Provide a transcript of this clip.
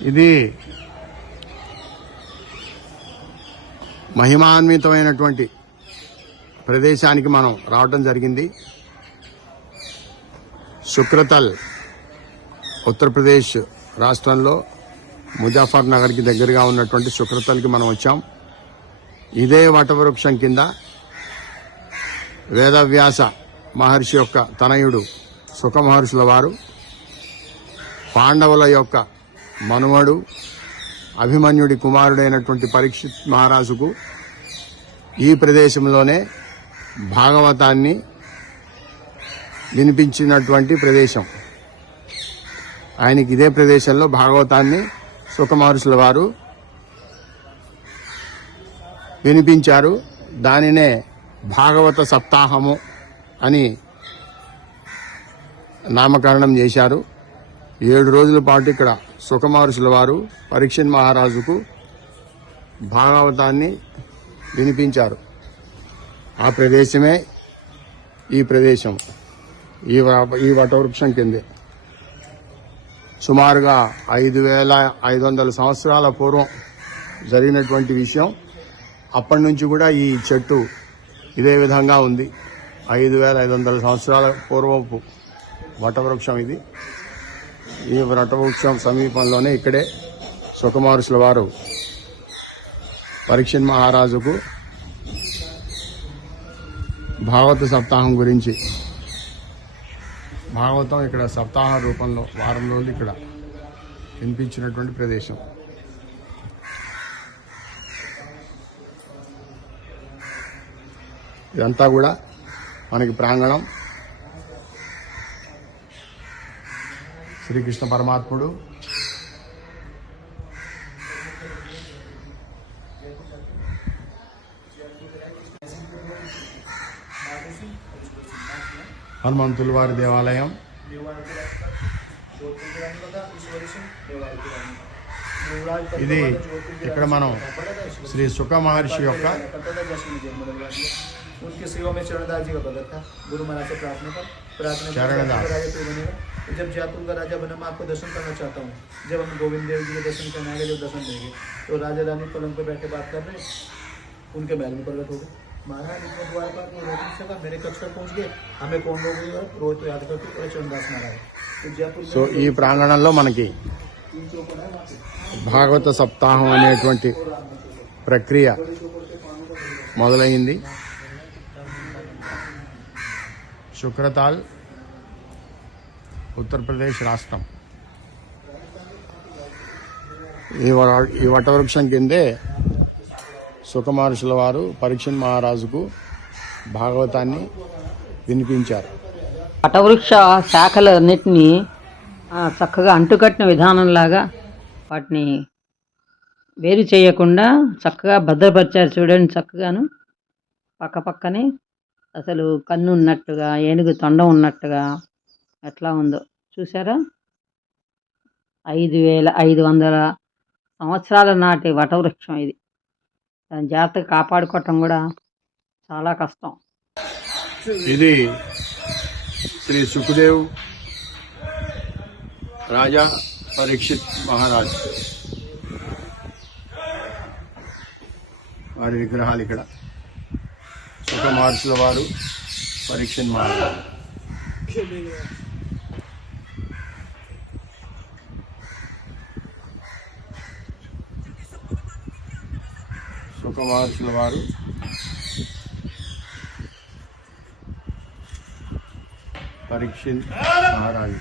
ఇది మహిమాన్వితమైనటువంటి ప్రదేశానికి మనం రావటం జరిగింది. శుక్రతల్ ఉత్తరప్రదేశ్ రాష్ట్రంలో ముజాఫర్ నగర్కి దగ్గరగా ఉన్నటువంటి శుక్రతల్కి మనం వచ్చాం. ఇదే వటవృక్షం కింద వేదవ్యాస మహర్షి యొక్క తనయుడు సుఖమహర్షుల వారు పాండవుల యొక్క మనుమడు అభిమన్యుడి కుమారుడైనటువంటి పరీక్షిత్ మహారాజుకు ఈ ప్రదేశంలోనే భాగవతాన్ని వినిపించినటువంటి ప్రదేశం. ఆయనకి ఇదే ప్రదేశంలో భాగవతాన్ని సుఖమహర్షుల వారు వినిపించారు. దానినే భాగవత సప్తాహము అని నామకరణం చేశారు. ఏడు రోజుల పాటు ఇక్కడ సుఖమహర్షుల వారు పరీక్షన్ మహారాజుకు భాగవతాన్ని వినిపించారు. ఆ ప్రదేశమే ఈ ప్రదేశం. ఈ ఈ వటవృక్షం కిందే. సుమారుగా ఐదు వేల ఐదు వందల సంవత్సరాల పూర్వం జరిగినటువంటి విషయం. అప్పటి నుంచి కూడా ఈ చెట్టు ఇదే విధంగా ఉంది. ఐదు వేల ఐదు వందల సంవత్సరాల పూర్వపు వటవృక్షం ఇది. ఈ వటవృక్షం సమీపంలోనే ఇక్కడే సుఖమహర్షుల వారు పరీక్షన్ మహారాజుకు భాగవత సప్తాహం గురించి. భాగవతం ఇక్కడ సప్తాహ రూపంలో వారం రోజులు ఇక్కడ వినిపించినటువంటి ప్రదేశం. ఇదంతా కూడా మనకి ప్రాంగణం. శ్రీకృష్ణ పరమాత్ముడు హనుమంతుల వారి దేవాలయం ఇది ఇక్కడ మనం శ్రీ సుఖ మహర్షి యొక్క उनकी सेवा में चरणदास जी का भगत था गुरु महाराज से प्रार्थना कर प्रार्थना कर चरणदास। जयपुर राजा कोई बनेगा जब जयपुर का राजा बना मैं आपको दर्शन करना चाहता हूँ जब हम गोविंद देव जी के दर्शन करने आएंगे जब दर्शन देंगे तो राजा रानी पलंग पे बैठ के बात कर रहे उनके बैल में प्रकट हो गए महाराज इतने द्वार पर तो रोक नहीं सका मेरे कक्ष पर पहुंच गए हमें कौन लोग रोज तो याद करते और चरणदास महाराज तो जयपुर में సో ఈ ప్రాంగణంలో మనకి तीन चौपड़ है वहाँ पे। భాగవత సప్తాహం అనేటువంటి ప్రక్రియ మొదలైంది శుక్రతాల్ ఉత్తరప్రదేశ్ రాష్ట్రం. ఈ ఈ వటవృక్షం కిందే సుఖమహర్షుల వారు పరీక్షన్ మహారాజుకు భాగవతాన్ని వినిపించారు. వటవృక్ష శాఖలన్నిటినీ చక్కగా అంటుకట్టిన విధానంలాగా వాటిని వేరు చేయకుండా చక్కగా భద్రపరిచారు చూడండి చక్కగాను. పక్క పక్కనే అసలు కన్ను ఉన్నట్టుగా ఏనుగు తొండం ఉన్నట్టుగా ఎట్లా ఉందో చూసారా ఐదు వేల ఐదు వందల సంవత్సరాల నాటి వటవృక్షం ఇది. దాని జాగ్రత్తగా కాపాడుకోవటం కూడా చాలా కష్టం. ఇది శ్రీ సుఖదేవ్ రాజా పరీక్షిత్ మహారాజ్ వారి విగ్రహాలు ఇక్కడ. ఒక మహర్షుల వారు పరీక్ష మహారాజ్ సుఖ మహర్షుల వారు పరీక్ష మహారాజు